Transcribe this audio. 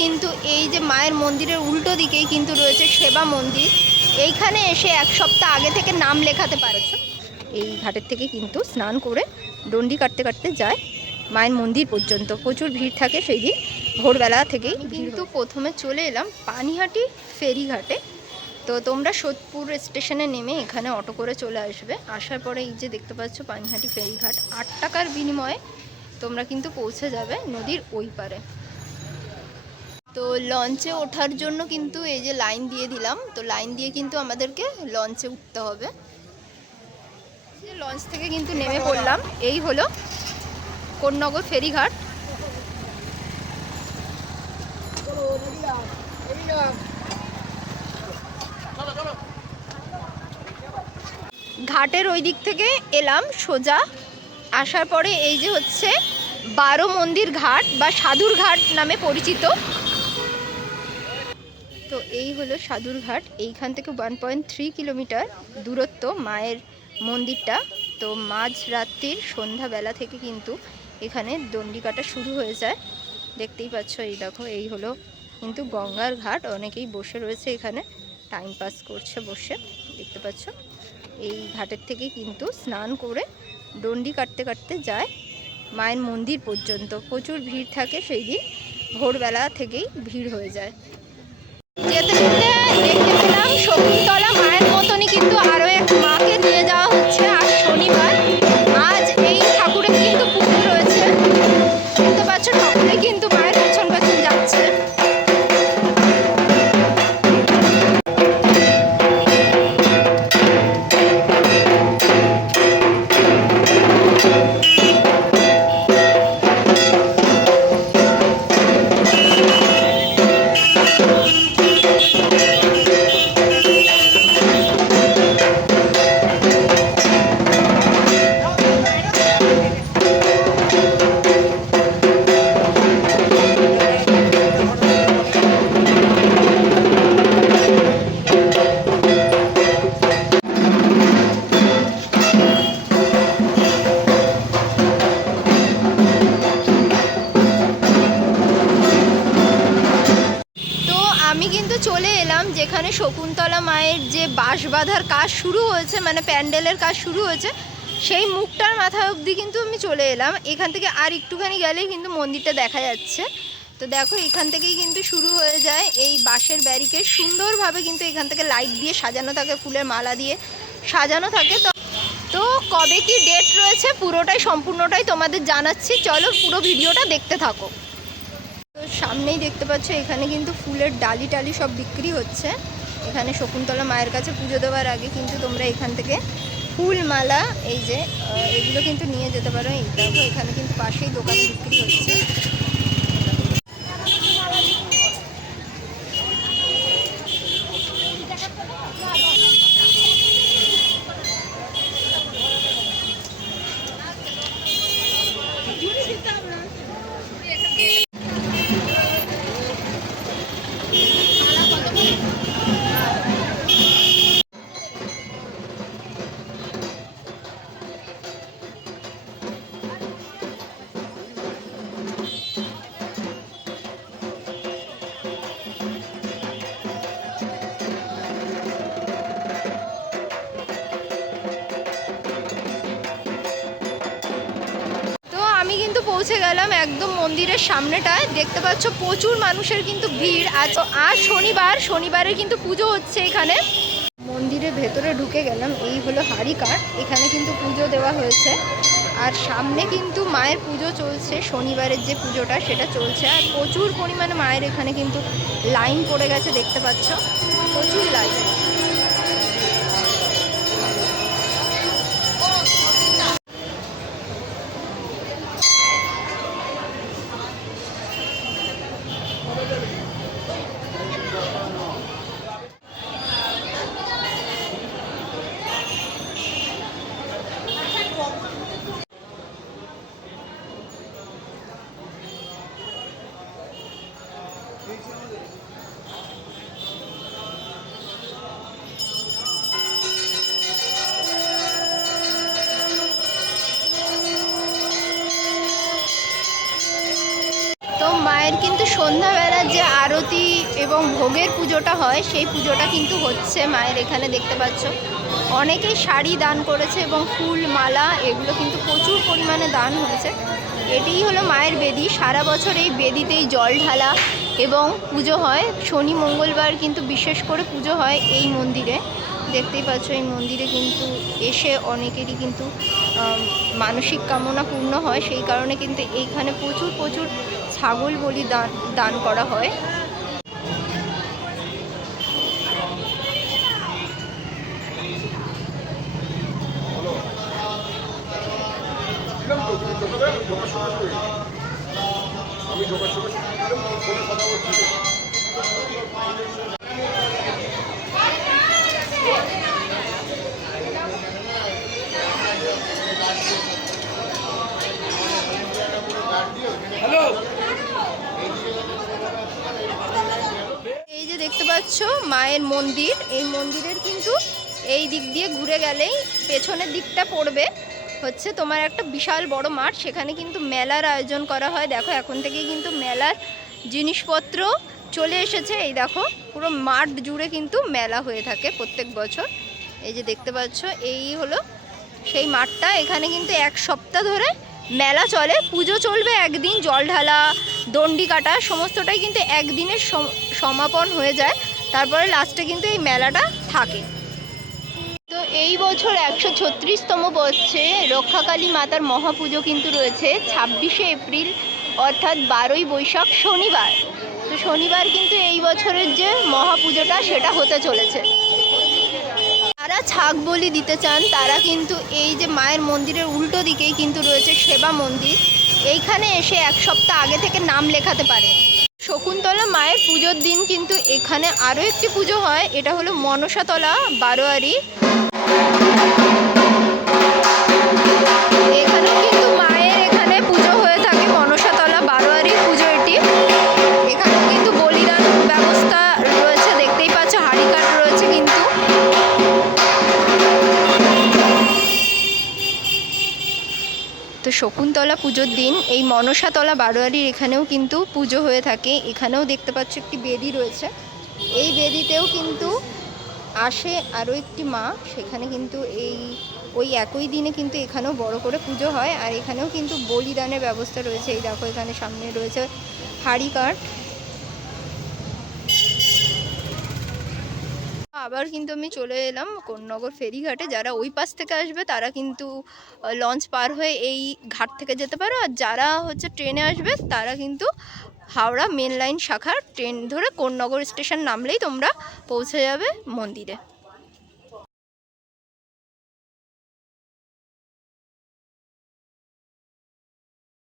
কিন্তু এই যে মায়ের মন্দিরের উল্টো দিকেই কিন্তু রয়েছে সেবা মন্দির। এইখানে এসে এক সপ্তাহ আগে থেকে নাম লেখাতে পারছ। এই ঘাটের থেকে কিন্তু স্নান করে ডন্ডি কাটতে কাটতে যায় মায়ের মন্দির পর্যন্ত। প্রচুর ভিড় থাকে সেই দিন। ভোরবেলা থেকেই কিন্তু প্রথমে চলে এলাম পানিহাটি ফেরিঘাটে। তো তোমরা সোদপুর স্টেশনে নেমে এখানে অটো করে চলে আসবে। আসার পরে এই যে দেখতে পাচ্ছ পানিহাটি ফেরিঘাট। আট টাকার বিনিময়ে তোমরা কিন্তু পৌঁছে যাবে নদীর ওই পারে। তো লঞ্চে ওঠার জন্য কিন্তু এই যে লাইন দিয়ে দিলাম। তো লাইন দিয়ে কিন্তু আমাদেরকে লঞ্চে উঠতে হবে। লঞ্চ থেকে কিন্তু নেমে পড়লাম। এই হলো কোন্নগর ফেরিঘাট। ঘাটের ওই দিক থেকে এলাম সোজা। আসার পরে এই যে হচ্ছে বারো মন্দির ঘাট বা সাধুর ঘাট নামে পরিচিত। তো এই হলো সাধুর ঘাট। এইখান থেকে ওয়ান পয়েন্ট থ্রি কিলোমিটার দূরত্ব মায়ের মন্দিরটা। তো মাঝ রাত্রির সন্ধ্যাবেলা থেকে কিন্তু এখানে দণ্ডি কাটা শুরু হয়ে যায়। দেখতেই পাচ্ছ, এই দেখো, এই হলো কিন্তু গঙ্গার ঘাট। অনেকেই বসে রয়েছে এখানে টাইম পাস করছে বসে, দেখতে পাচ্ছ। এই ঘাটের থেকে কিন্তু স্নান করে ডন্ডি কাটতে কাটতে যায় মায়ের মন্দির পর্যন্ত। প্রচুর ভিড় থাকে সেই দিন। ভোরবেলা থেকেই ভিড় হয়ে যায়। শকুন্তলা মায়ের মতনই কিন্তু আরও এক মাকে নিয়ে মায়ের যে বাঁশ বাঁধার কাজ শুরু হয়েছে মানে প্যান্ডেলের কাজ শুরু হয়েছে, সেই মুখটার মাথা অবধি কিন্তু আমি চলে এলাম। এখান থেকে আর একটুখানি গেলেই কিন্তু মন্দিরটা দেখা যাচ্ছে। তো দেখো, এখান থেকেই কিন্তু শুরু হয়ে যায়। এই বাঁশের ব্যারিকেড সুন্দরভাবে কিন্তু এখান থেকে লাইট দিয়ে সাজানো থাকে, ফুলের মালা দিয়ে সাজানো থাকে। তো তো কবে কি ডেট রয়েছে পুরোটাই, সম্পূর্ণটাই তোমাদের জানাচ্ছি। চলো পুরো ভিডিওটা দেখতে থাকো। তো সামনেই দেখতে পাচ্ছ, এখানে কিন্তু ফুলের ডালি টালি সব বিক্রি হচ্ছে। এখানে শকুন্তলা মায়ের কাছে পুজো দেওয়ার আগে কিন্তু তোমরা এখান থেকে ফুল মালা এই যে এগুলো কিন্তু নিয়ে যেতে পারো। এই দেখো, এখানে কিন্তু পাশেই দোকানে বিক্রি হচ্ছে। পৌঁছে গেলাম একদম মন্দিরের সামনেটায়। দেখতে পাচ্ছ প্রচুর মানুষের কিন্তু ভিড়। আজ আজ শনিবার শনিবারের কিন্তু পুজো হচ্ছে এখানে। মন্দিরের ভেতরে ঢুকে গেলাম, এই হলো হাড়ি কাঠ এখানে কিন্তু পুজো দেওয়া হয়েছে। আর সামনে কিন্তু মায়ের পুজো চলছে, শনিবারের যে পুজোটা সেটা চলছে। আর প্রচুর পরিমাণে মায়ের এখানে কিন্তু লাইন পড়ে গেছে, দেখতে পাচ্ছ। প্রচুর লাইন। মায়ের কিন্তু সন্ধ্যাবেলার যে আরতি এবং ভোগের পুজোটা হয়, সেই পুজোটা কিন্তু হচ্ছে মায়ের এখানে দেখতে পাচ্ছ। অনেকেই শাড়ি দান করেছে এবং ফুল, মালা এগুলো কিন্তু প্রচুর পরিমাণে দান হয়েছে। এটিই হলো মায়ের বেদি। সারা বছর এই বেদিতেই জল ঢালা এবং পুজো হয়। শনি, মঙ্গলবার কিন্তু বিশেষ করে পুজো হয় এই মন্দিরে। দেখতেই পাচ্ছ, এই মন্দিরে কিন্তু এসে অনেকেরই কিন্তু মানসিক কামনা পূর্ণ হয়। সেই কারণে কিন্তু এইখানে প্রচুর প্রচুর ছাগল বলি দান দান করা হয়। এই যে দেখতে পাচ্ছ, মায়ের মন্দির। এই মন্দিরের কিন্তু এই দিক দিয়ে ঘুরে গেলেই পেছনের দিকটা পড়বে। হচ্ছে তোমার একটা বিশাল বড় মাঠ, সেখানে কিন্তু মেলার আয়োজন করা হয়। দেখো, এখন থেকেই কিন্তু মেলার জিনিসপত্র চলে এসেছে। এই দেখো, পুরো মাঠ জুড়ে কিন্তু মেলা হয়ে থাকে প্রত্যেক বছর। এই যে দেখতে পাচ্ছ, এই হলো সেই মাঠটা। এখানে কিন্তু এক সপ্তাহ ধরে মেলা চলে। পুজো চলবে একদিন, জল ঢালা, দণ্ডি কাটা, সমস্তটাই কিন্তু একদিনের সম- সমাপন হয়ে যায়। তারপরে লাস্টে কিন্তু এই মেলাটা থাকে। এই বছর একশো ছত্রিশতম বর্ষে রক্ষাকালী মাতার মহাপুজো কিন্তু রয়েছে ছাব্বিশে এপ্রিল, অর্থাৎ বারোই বৈশাখ শনিবার। তো শনিবার কিন্তু এই বছরের যে মহাপুজোটা সেটা হতে চলেছে। যারা ছাগ বলি দিতে চান, তারা কিন্তু এই যে মায়ের মন্দিরের উল্টো দিকেই কিন্তু রয়েছে সেবা মন্দির। এইখানে এসে এক সপ্তাহ আগে থেকে নাম লেখাতে পারে। শকুন্তলা মায়ের পুজোর দিন কিন্তু এখানে আরও একটি পুজো হয়, এটা হলো মনসাতলা, বারোয়ারি। তো শকুন্তলা পুজোর দিন, এই মনসাতলা বারোয়ারির এখানেও কিন্তু পুজো হয়ে থাকে। এখানেও দেখতে পাচ্ছ একটি বেদি রয়েছে। এই বেদিতেও কিন্তু আসে আরও একটি মা, সেখানে কিন্তু এই, ওই একই দিনে কিন্তু এখানেও বড় করে পুজো হয়। আর এখানেও কিন্তু বলিদানের ব্যবস্থা রয়েছে। এই দেখো, এখানে সামনে রয়েছে হাড়ি কাঠ। আবার কিন্তু আমি চলে এলাম কোন্নগর ফেরিঘাটে। যারা ওই পাশ থেকে আসবে, তারা কিন্তু লঞ্চ পার হয়ে এই ঘাট থেকে যেতে পারো। আর যারা হচ্ছে ট্রেনে আসবে, তারা কিন্তু হাওড়া মেন লাইন শাখার ট্রেন ধরে কোন্নগর স্টেশন নামলেই তোমরা পৌঁছে যাবে মন্দিরে।